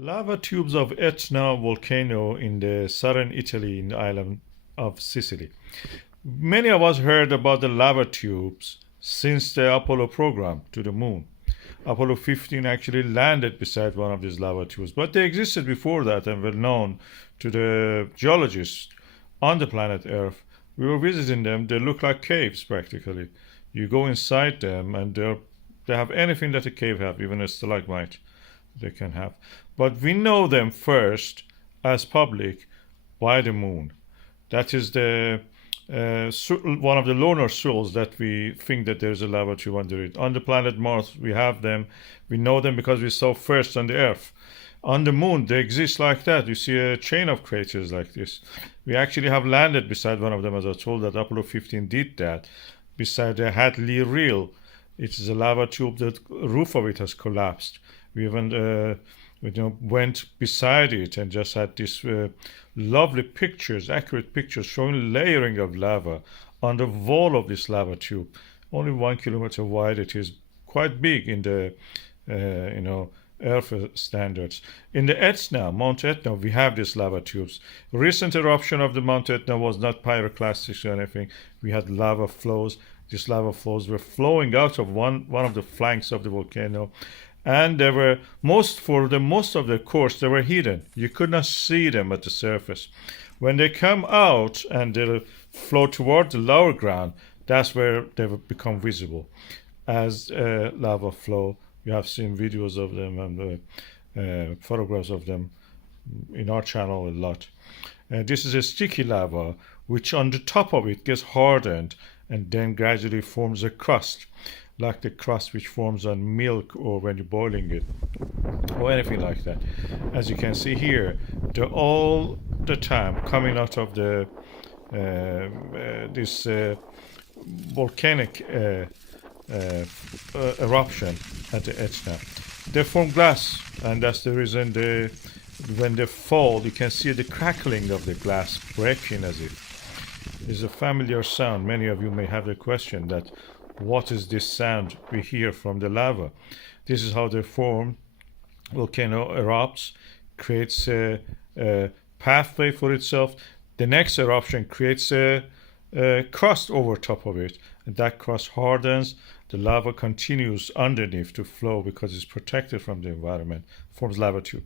Lava tubes of Etna volcano in the southern Italy in the island of Sicily. Many of us heard about the lava tubes since the Apollo program to the moon. Apollo 15 actually landed beside one of these lava tubes, but they existed before that and were known to the geologists on the planet Earth. We were visiting them. They look like caves practically. You go inside them and they have anything that a cave have, even a stalagmite they can have. But we know them first as public by the moon. That is the one of the lunar sources that we think that there is a lava tube under it. On the planet Mars, we have them. We know them because we saw first on the Earth. On the moon, they exist like that. You see a chain of craters like this. We actually have landed beside one of them, as I told that Apollo 15 did that. Beside the Hadley Reel, it is a lava tube. The roof of it has collapsed. We even went beside it and just had these lovely pictures, accurate pictures showing layering of lava on the wall of this lava tube. Only 1 kilometer wide. It is quite big in the Earth standards. In the Etna, Mount Etna, we have these lava tubes. Recent eruption of the Mount Etna was not pyroclastic or anything. We had lava flows. These lava flows were flowing out of one of the flanks of the volcano, and they were most of the course they were hidden. You could not see them at the surface. When they come out and they flow toward the lower ground, that's where they will become visible as lava flow. You have seen videos of them and photographs of them in our channel a lot. This is a sticky lava, which on the top of it gets hardened and then gradually forms a crust, like the crust which forms on milk or when you're boiling it or anything like that. As you can see here, they're all the time coming out of the this volcanic eruption at the Etna. They form glass, and that's the reason when they fall, you can see the crackling of the glass breaking as if. It's a familiar sound. Many of you may have the question that what is this sound we hear from the lava? This is how they form. Volcano erupts, creates a pathway for itself. The next eruption creates a crust over top of it, and that crust hardens. The lava continues underneath to flow because it's protected from the environment, forms lava tube.